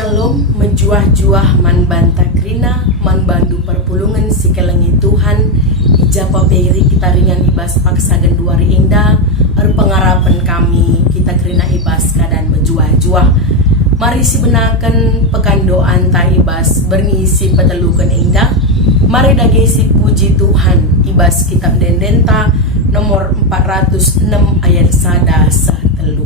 Shalom, menjuah-juah man banta krina, man bandu perpulungan si kelengi Tuhan, ijapa peri kita ringan ibas paksa genduari indah, pengarapan kami kita krina ibas kadan menjuah-juah. Mari si benakan pekandoan ta ibas berngisi petelukan indah. Mari dagesi puji Tuhan ibas kitab dendenta nomor 406 ayat sada satelu.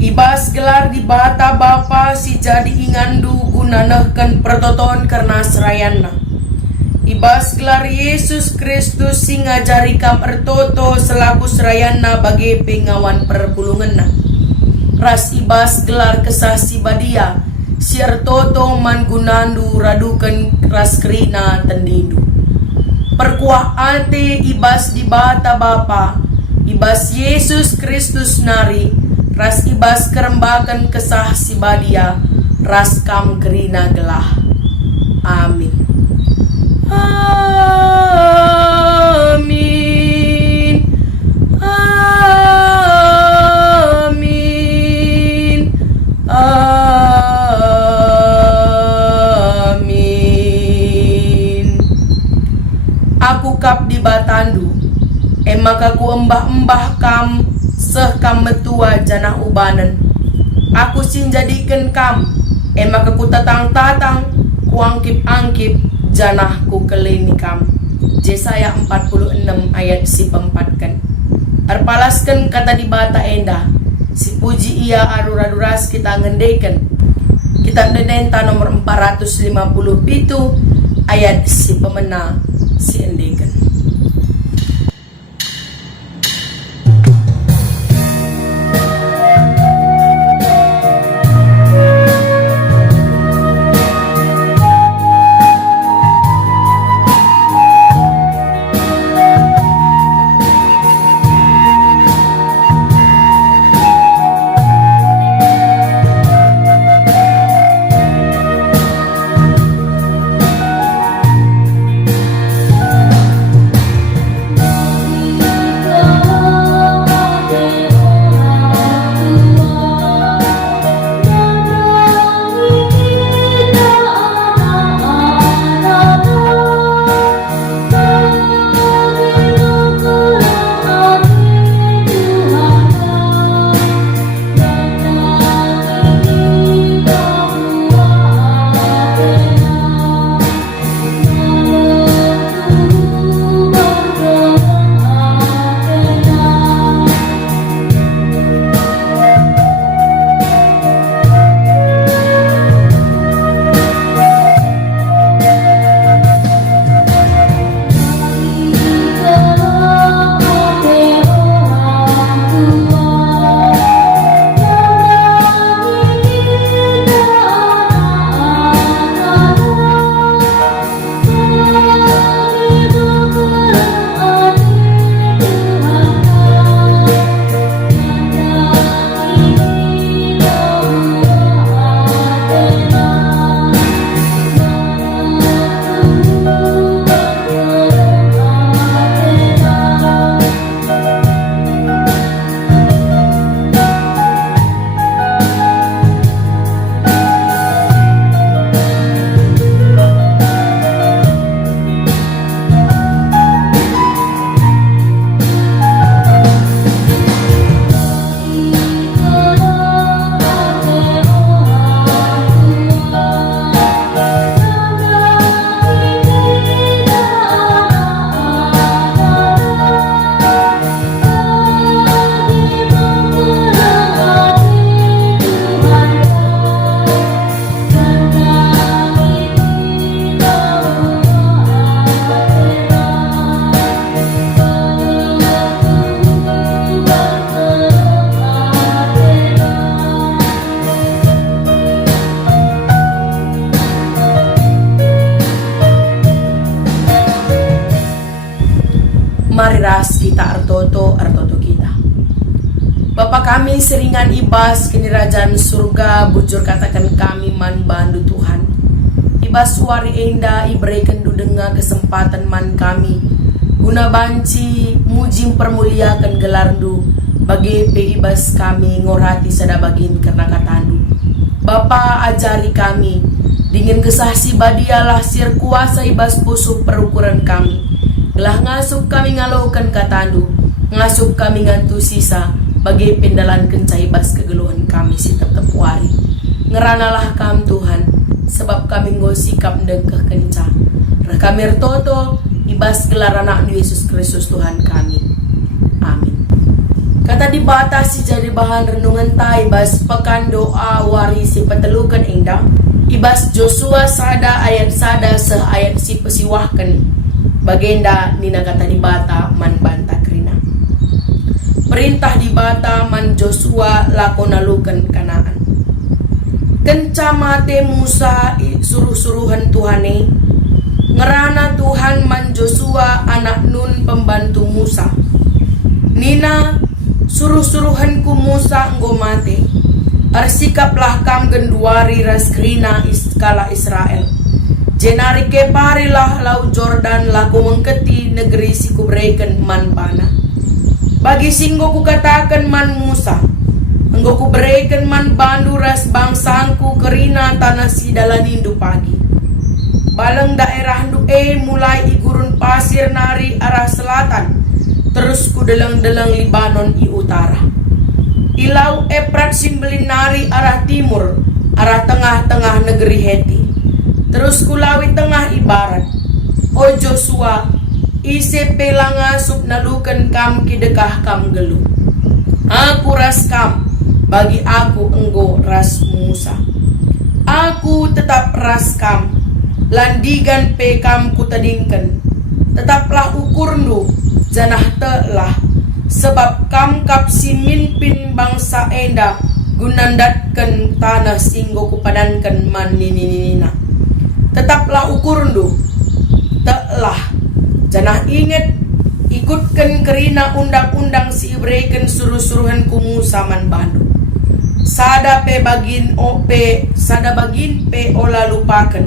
Ibas gelar di bata bapa si jadi ingandu gunanehken pertoton karena serayana. Ibas gelar Yesus Kristus si ngajari kam ertoto selaku serayana bagi pengawan perpulunganna. Ras ibas gelar kesah si badia si ertoto man gunandu raduken ras krina tendindu. Perkuah ante ibas di bata bapa ibas Yesus Kristus nari ras ibas kerembakan kesah si badia ras kam kerina gelah. Amin. Amin. Amin. Amin. Aku kap di batandu emak aku embah-embah kam sekam metua janah ubanan. Aku sin jadikan kam emak aku tatang-tatang kuangkip-angkip janah ku kelini kam. Yesaya 46 ayat si pempatkan. Arpalaskan kata di bata endah si puji ia aruraduras kita ngendeken. Kitab dendenta nomor 457 ayat si pemena si endeken. mariras kita artoto kita. Bapa kami seringan ibas kerajaan surga, bujur katakan kami man bandu Tuhan. Ibas suari enda iberikan dudenga kesempatan man kami guna banci mujim permuliakan gelardu bagi ibas kami ngorati sadabagin karena katandu. Bapa ajari kami dingin kesahsi badialah sir kuasa ibas pusuh perukuran kami. Gelah ngasup kami ngalokan katandu, ngasup kami ngantu sisa bagi pendalan kencai bas kegeluhan kami si tetep wari. Ngeranalah kam Tuhan, sebab kami ngosikap dengkeh kenca. Kami toto ibas gelar anak Yesus Kristus Tuhan kami. Amin. Kata dibatasi jadi bahan renungan ta ibas pekan doa wari si petelukan indah. Ibas Joshua sada ayat sada seh ayat si pesiwahkan. Bagenda nina kata dibata man banta krina. Perintah dibata man Joshua lakonalukan Kanaan. Kencamate Musa suruh-suruhan Tuhane. Ngerana Tuhan man Joshua anak Nun pembantu Musa. Nina suruh-suruhan ku Musa ngomate. Arsikaplah kam genduari raskrina iskala Israel. Jenari keparilah lau Jordan laku mengketi negeri si kubreken man bana. Bagi singgo ku katakan man Musa, enggo ku berikan man bandu ras bangsangku kerina tanah si dalanindu pagi. Balang daerah du mulai igurun pasir nari arah selatan, terus ku delang-delang Libanon i utara. Ilau Efrat simbelin nari arah timur, arah tengah-tengah negeri Heti. Terus ku lawi tengah i barat. O Joshua, ise pelang asup nalukan kam kidekah kam gelu. Aku ras kam, bagi aku enggo ras Musa. Aku tetap ras kam, landigan pe kam kutadingken. Tetaplah ukurndu, janah telah, sebab kam kap si minpin bangsa enda gunandatkan tanah singgo kupadankan man nina. Tetaplah ukurndu, telah, janah inget ikutkan kerina undang-undang si ibreikan suruh-suruhan ku Musa man bandu. Sada pe bagin pe ola lupakan.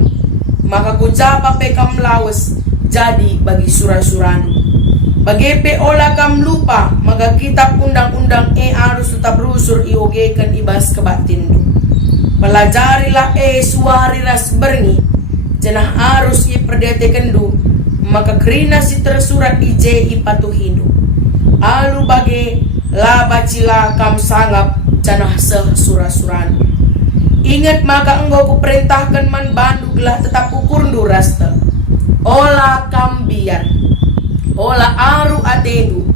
Maka ku japa pe kam lawes jadi bagi surah-suranu. Bagi pe ola kam lupa maka kitab undang-undang harus tetap rusur iogekan ibas kebatindu. Pelajarilah suari ras berngi janah harus iperdetekan du. Maka kerina si tersurat ije ipatuhindu. Alu bage labacila kam sangap janah seh surah-suran. Ingat maka engkau ku perintahkan man bandu gelah tetap ukur durasta. Ola kam biar, ola aru atedu,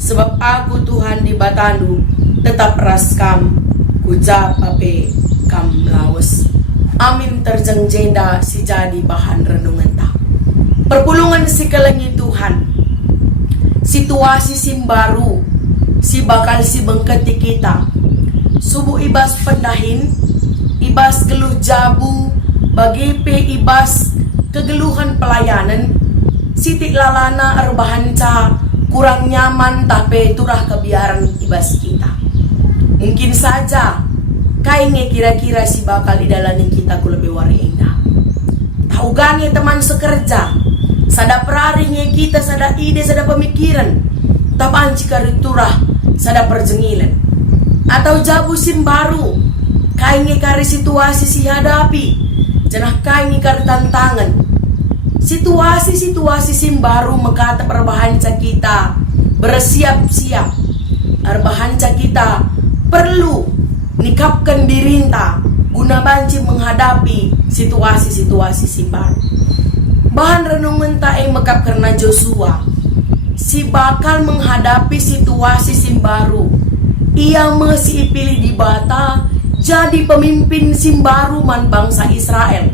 sebab aku Tuhan di batandu tetap ras kam kujapape kam lawes. Amin terjeng jenda si jadi bahan renungan ta. Perpulungan si kelengi Tuhan. Situasi sim baru, si bakal si bengketi kita. Subuh ibas pendahin, ibas geluh jabu, bagi pe ibas kegeluhan pelayanan, sitik lalana arbahan ca, kurang nyaman tapi turah kebiaran ibas kita. Mungkin saja, kainge kira-kira si bakal idalanin kita ku lebih wari indah. Tahu gange teman sekerja, sada peraringnya kita, sada ide, sada pemikiran, tapan jika turah, sada perjengilan. Atau jabu sim baru, kainge kari situasi si hadapi, janah kainge kari tantangan. Situasi-situasi sim baru mekata perbahanca kita bersiap-siap. Arbahanca kita perlu nikapkan dirinta guna banci menghadapi situasi-situasi sim baru. Bahan renungan tae mekap karena Joshua si bakal menghadapi situasi sim baru. Ia masih pilih di bata jadi pemimpin sim baru man bangsa Israel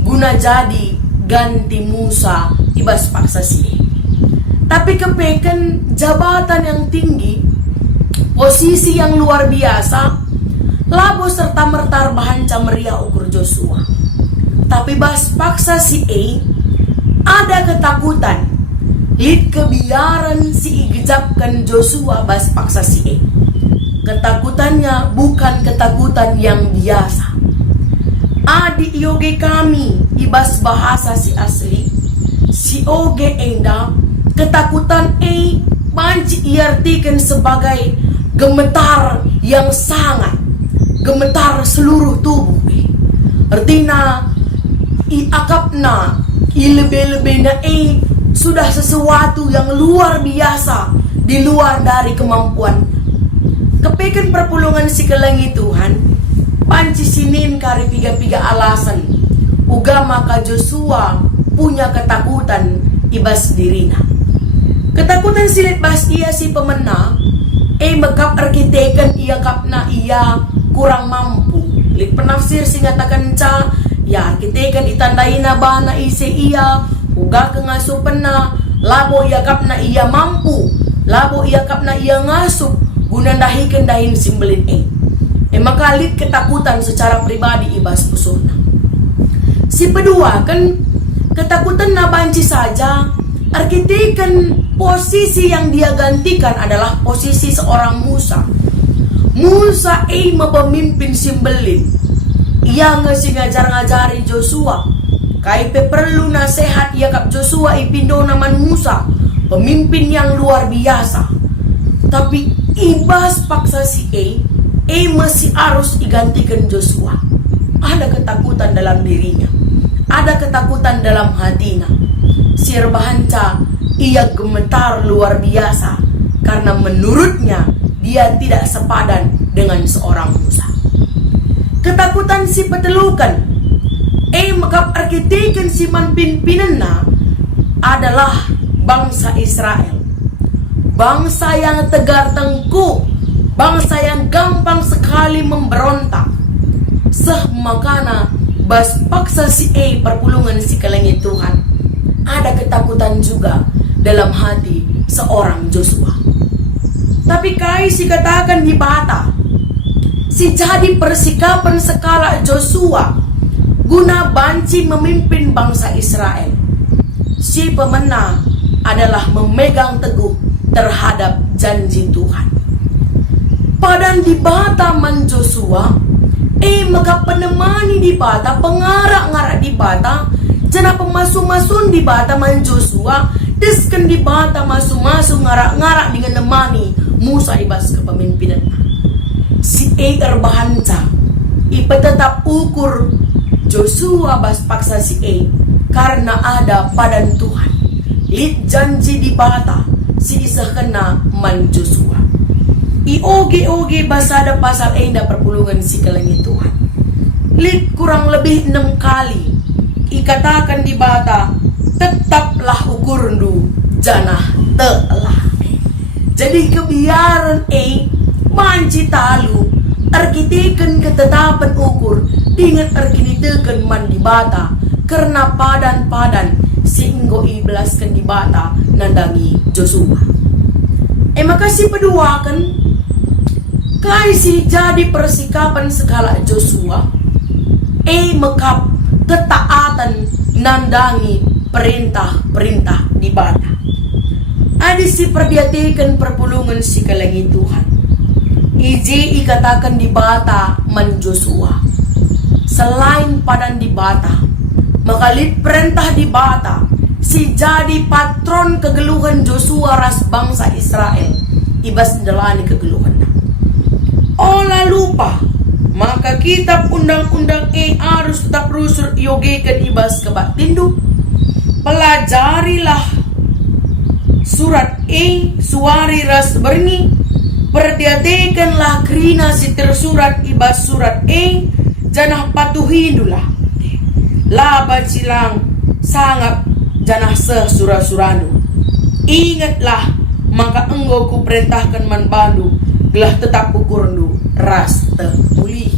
guna jadi ganti Musa ibas paksa si. Tapi kepekan jabatan yang tinggi, posisi yang luar biasa, labo serta mertar bahan cameria ukur Joshua. Tapi bas paksa si ada ketakutan. Lit kebiaran si igejapkan Joshua bas paksa si E. Ketakutannya bukan ketakutan yang biasa. Adi yoge kami ibas bahasa si asli. Si oge enda ketakutan E panci iartikan sebagai gemetar yang sangat, gemetar seluruh tubuh. Artinya iakapna ilebe-lebe na sudah sesuatu yang luar biasa di luar dari kemampuan. Kepekan perpulungan si kelangi Tuhan panci sinin kari piga-piga alasan uga maka Joshua punya ketakutan ibas dirina. Ketakutan silit bas ia si pemena megap arkitekan ia kapna ia kurang mampu. Lit penafsir singatakan ca ya arkitekan itandai na bana ise ia uga kengasupan na labo ia kapna ia mampu, labo ia kapna ia ngasup gunandahikan dahin simbelin makalit ketakutan secara pribadi ibas pusuna. Si kedua kan ketakutan na banci saja arkitekan posisi yang dia gantikan adalah posisi seorang Musa. Musa memimpin simbelin. Ia ngajar-ngajari Joshua. Kaipe perlu nasihat ia kap Joshua ipindo naman Musa, pemimpin yang luar biasa. Tapi ibas paksa si masih harus digantikan Joshua. Ada ketakutan dalam dirinya, ada ketakutan dalam hatinya. Sirbahanca ia gemetar luar biasa karena menurutnya dia tidak sepadan dengan seorang Musa. Ketakutan si petelukan makap arkitekan si manpimpinanna adalah bangsa Israel. Bangsa yang tegar tengkuk, bangsa yang gampang sekali memberontak. Makana bas paksa si perpulungan si kelangi Tuhan. Ada ketakutan juga dalam hati seorang Joshua. Tapi kai si katakan di bata, si jadi persikapan sekala Joshua guna banci memimpin bangsa Israel. Si pemena adalah memegang teguh terhadap janji Tuhan. Padan di bata man Joshua, maka penemani di bata, pengarak-ngarak di bata, jana pemasu-masun di bata man Joshua, desken di bata masu-masu ngarak-ngarak dengan nemani Musa ibas kepemimpinan. Si erbahanca, tetap ukur Joshua bas paksa si karena ada padan Tuhan. Lit janji di bata si isah kena man Joshua. Ioge basada pasal enda perpulungan si kelangi Tuhan. Lit kurang lebih 6 kali ikatakan di bata tetaplah ukurndu janah telah. Jadi kebiaran manci talu arkitekan ketetapan ukur dengan arkitekan man di bata karena padan-padan singgo ibelaskan di bata nandangi Joshua. Makasih pedua kan kaisi jadi persikapan segala Joshua mekap ketaatan nandangi perintah-perintah di bata. Ada si perbiatikan perpulungan si kelangi Tuhan. Iji ikatakan di bata man Joshua. Selain padan di bata, makalit perintah di bata, si jadi patron kegeluhan Joshua ras bangsa Israel, ibas dalani kegeluhan. Olah lupa, maka kitab undang-undang harus tetap rusur yogekan ibas kebak tindu. Pelajarilah surat suari ras berngi, perhatikanlah krina si tersurat ibas surat janah patuhindulah laban silang sangat janah surah-suranu. Ingatlah maka enggo ku perintahkan man bandu gelah tetap ukurnu ras terpulih.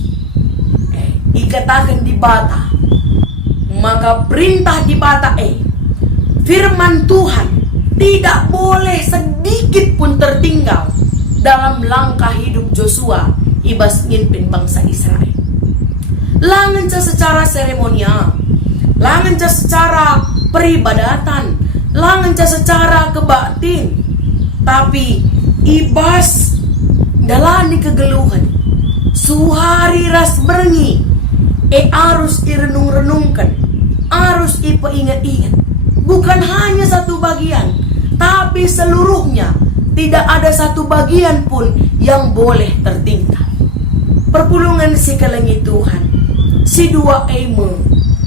Ikatakan di bata maka perintah di bata firman Tuhan tidak boleh sedikit pun tertinggal dalam langkah hidup Joshua ibas mimpin bangsa Israel. Langan secara seremonial, langan secara peribadatan, langan ca secara kebatin, tapi ibas dalani kegeluhan suhari ras berengi arus irenung-renungkan, arus ipaingat-ingat. Bukan hanya satu bagian, tapi seluruhnya. Tidak ada satu bagian pun yang boleh tertinggal. Perpulungan si kelengi Tuhan, si dua eme,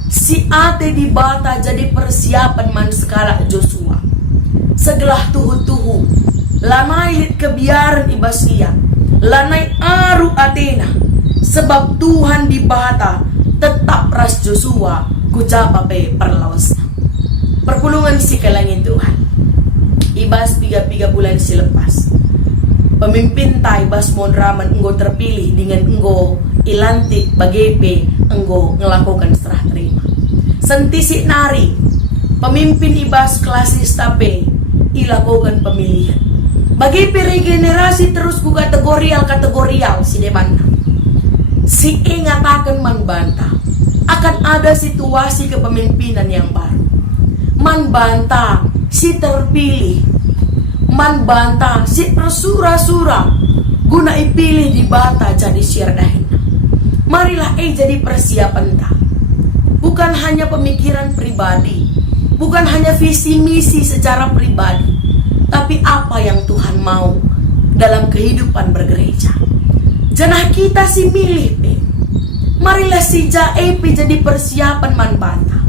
si ate di bata jadi persiapan man skala Joshua. Segelah tuhu-tuhu, lanai lit kebiaran ibasia, lanai aru Athena, sebab Tuhan di bata tetap ras Joshua kujapa pe perlawasna. Perpulungan si kelengi Tuhan, ibas 3 bulan silepas. Pemimpin ta ibas monraman enggo terpilih dengan enggo ilantik bagepe enggo ngelakukan serah terima. Sentisi nari pemimpin ibas klasis tape ilakukan pemilihan. Bagepe regenerasi terus ku kategorial si demanna. Si ngatakan man bantah akan ada situasi kepemimpinan yang baru. Man bantah si terpilih, man bantah si persura-sura guna ipilih di bata jadi sirdahin. Marilah jadi persiapan ta. Bukan hanya pemikiran pribadi, bukan hanya visi misi secara pribadi, tapi apa yang Tuhan mau dalam kehidupan bergereja. Janah kita si milih pe. Marilah si jaepi jadi persiapan man bantah.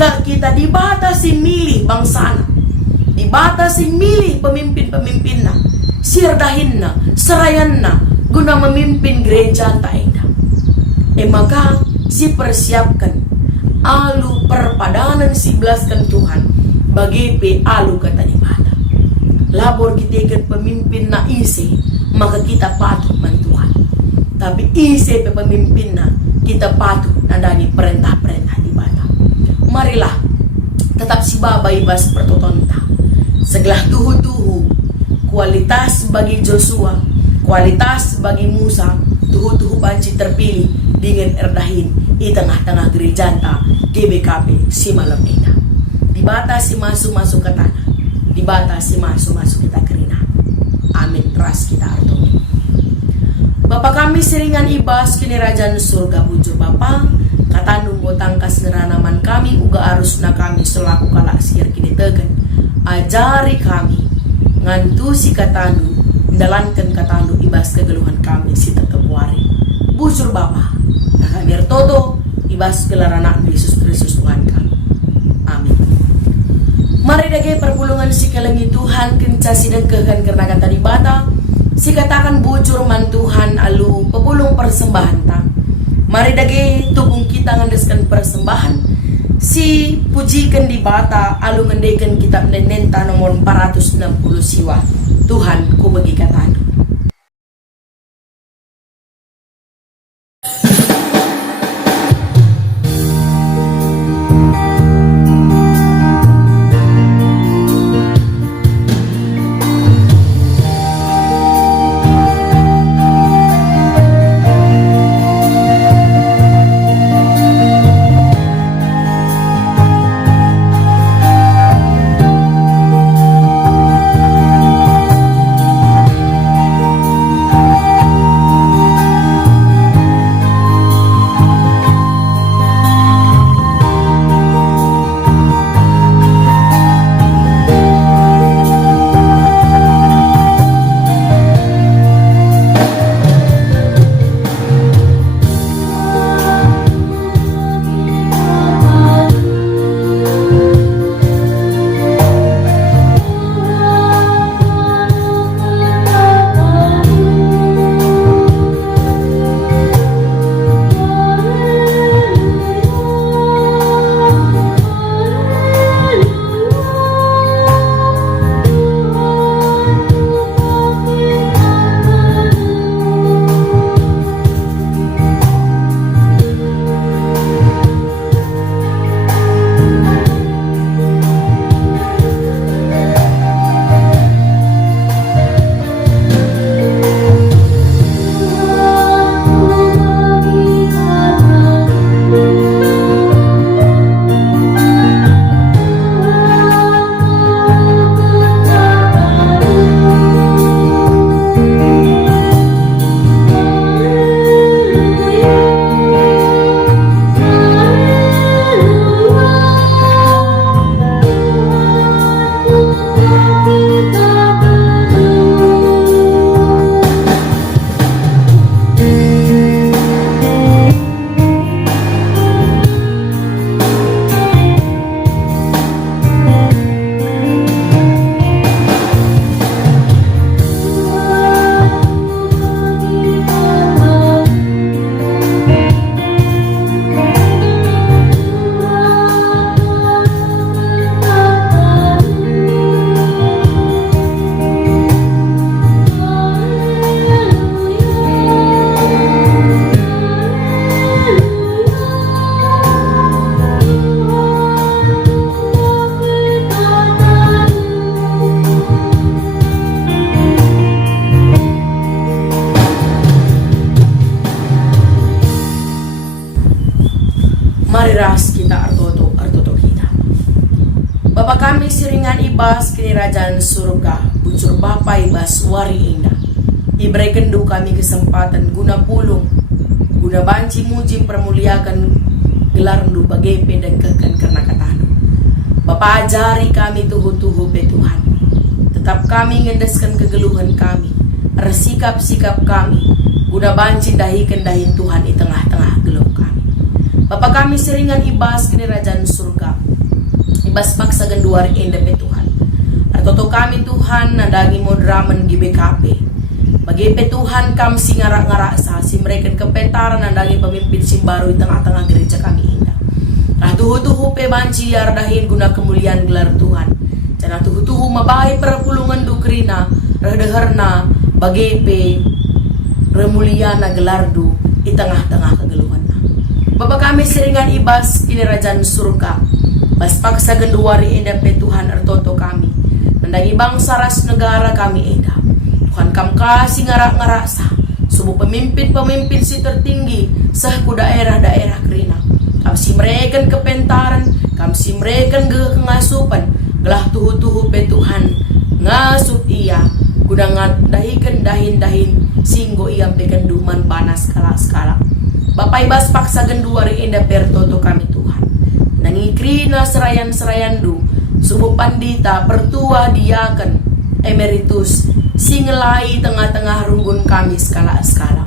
Dan kita dibatasi milih bangsana, dibatasi milih pemimpin-pemimpinna, sirdahinna, serayanna, guna memimpin gereja taenda. Maka si persiapkan alu perpadanan si belaskan Tuhan bagi pe alu kata di mata. Labor kita ikan pemimpin na isi, maka kita patuh man Tuhan. Tapi isi pe pemimpin na kita patuh nadani perintah-perintah di mata. Marilah tetap si baba ibas pertotonta. Segelah tuhu-tuhu, kualitas bagi Joshua, kualitas bagi Musa, tuhu-tuhu banci terpilih dengan erdahin di tengah-tengah gerejanta GBKP si malam ini. Dibatasi masuk-masuk ke tanah, dibatasi masuk-masuk kita kerina. Amin. Ras kita artoni. Bapak kami seringan ibas kini rajaan surga bujur Bapa. Katandung tangkas ngeranaman kami uga arus na kami selaku kalak sihir kini tegen. Ajari kami ngantu si katandu mendalankan katandu ibas kegeluhan kami si terkebuari. Bujur Bapa, nah kami ertoto ibas gelar anak Yesus Kristus Tuhan kami. Amin. Mari dagay perpulungan si kelengi Tuhan kenca sidengkehan karena kata di bata si katakan bujur man Tuhan alu pepulung persembahan ta. Mari dagay tubung kita ngandeskan persembahan si pujikan di bata alu ngendekan kitab nenenta nomor 460 siwa. Tuhan ku bagi kata Bapa kami siringan ibas kerajaan surga, bujur Bapa ibas wari indah. Iberikan du kami kesempatan guna pulung, guna banci muji permuliakan gelar du bagepe dan kekan karena katanu. Bapa ajari kami tuhu-tuhu pe Tuhan. Tetap kami ngendeskan kegeluhan kami, resikap-sikap kami, guna banci dahikan dahin Tuhan di tengah-tengah geluh kami. Bapa kami seringan ibas kerajaan surga, ibas maksa genduar indah pe Tuhan. Artoto kami Tuhan nadangi modraman di BKP. Bagi pe Tuhan kami singarak-ngarak sa si mereka kepentaran nadangi pemimpin simbaru di tengah-tengah gereja kami indah. Nah tuhu-tuhu pe banci yardahin guna kemuliaan gelar Tuhan. Cana tuhu-tuhu mabahi perpulungan du krina redeherna bagi pe remuliana gelar du di tengah-tengah kegeluhan. Bapa kami seringan ibas kerajaan surga, bas paksa genduari indah pe Tuhan artoto kami. Mendangi bangsa ras negara kami indah. Tuhan kam kasih ngarak-ngarak sah, subuh pemimpin-pemimpin si tertinggi sah ku daerah-daerah kerina. Kam si mereka kepentaran, kam si mereka kengasupan, gelah tuhu-tuhu pe Tuhan ngasup iya, kuda ngadahikan dahin-dahin singgo iya pe kenduman panas skala-skala. Bapak ibas paksa genduari indah pertoto kami Tuhan. Nangi krina serayan-serayan du, subuh pandita pertua diaken emeritus singelai tengah-tengah runggun kami skala-skala.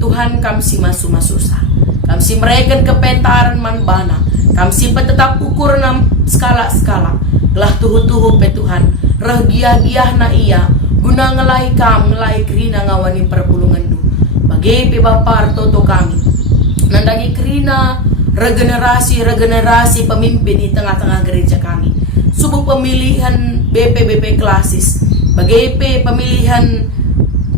Tuhan kami si masu-masusah, kami si mereka kepentaran manbana, kami si tetap ukur nam skala-skala. Gelah tuhu-tuhu pe Tuhan, reh-giah-giah na iya, guna ngelai kam, ngelai krina ngawani perpulungan du. Bagi pe Bapa artoto kami, nandangi krina regenerasi pemimpin di tengah-tengah gereja kami. Subuh pemilihan BP klasis, bagi pemilihan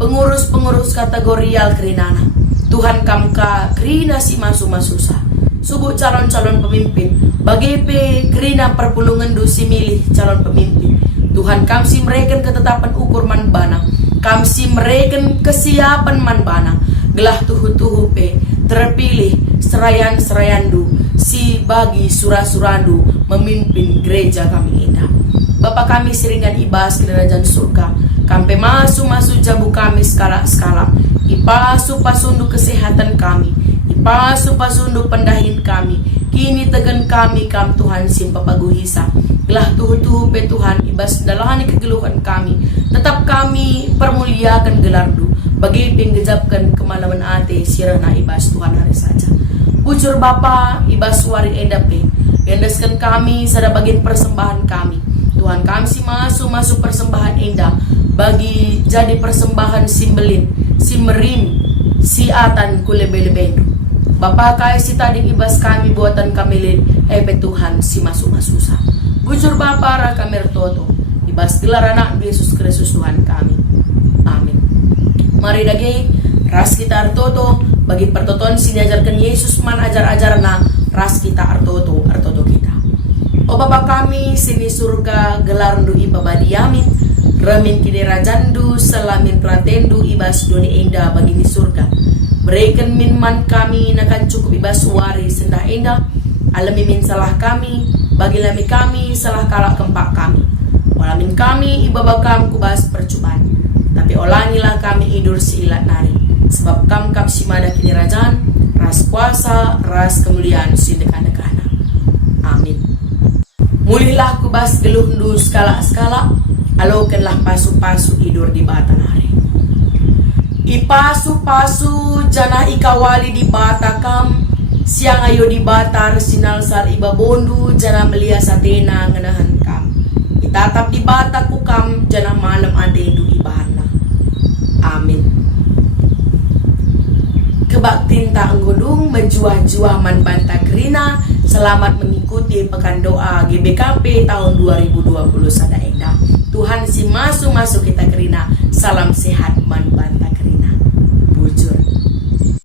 pengurus kategorial kerinana. Tuhan kamka krina si masu-masusah. Subuh calon-calon pemimpin, bagi krina perpulungan du si milih calon pemimpin. Tuhan kam si mereka ketetapan ukur manbana, kam si mereka kesiapan manbana. Gelah tuhu-tuhu pe terpilih serayan-serayandu si bagi surah-surandu memimpin gereja kami indah. Bapa kami seringan ibas kerajaan surga, kampe masu jabu kami skala-skala, ipasu-pasundu kesehatan kami, ipasu-pasundu pendahin kami, kini tegan kami kam Tuhan sim papaguhisa. Gelah tuhu-tuhu pe Tuhan ibas dalahani kegeluhan kami, tetap kami permuliakan gelardu, bagi penggejapkan kemalaman ate sirana ibas Tuhan hari saja. Bujur Bapa ibas wari endape, endaskan kami sada bagian persembahan kami. Tuhan kami si masuk persembahan indah, bagi jadi persembahan simbelin, simerim, siatan kulebe-lebendu. Bapa kaya si tading ibas kami buatan kamilin, pe Tuhan si masuk-masusah. Bujur Bapa ra kami retoto, ibas gelar anak Yesus Kristus Tuhan kami. Amin. Mari dagi ras kita artoto bagi pertoton sinajarkan Yesus man ajar-ajar na ras kita artoto kita. O Bapa kami sini surga gelar du ibabadiamin, remin kini rajandu selamin pratendu ibas doni indah bagi ni surga. Berikan min man kami nakan cukup ibas wari sendah indah, alami min salah kami, bagi lami kami salah kalak kempak kami. Walamin kami ibabakam kubas percobaan, tapi olangilah kami idur siilat nari, sebab kam kap simada kini rajaan, ras kuasa, ras kemuliaan sindekana-dekana. Amin. Mulihlah kubas geluh ndu skala-skala, alokenlah pasu-pasu idur di bata nari. Ipasu-pasu jana ikawali di bata kam, siang ayo di bata resinal sal ibabondu jana melia satena ngenahan kam. Itatap di bata kukam jana malam adendu ibahana. Amin. Kebak tinta ngudung menjuah-juah man banta gerina, selamat mengikuti pekan doa GBKP tahun 2020 sada indah. Tuhan si masuk kita gerina, salam sehat man banta gerina.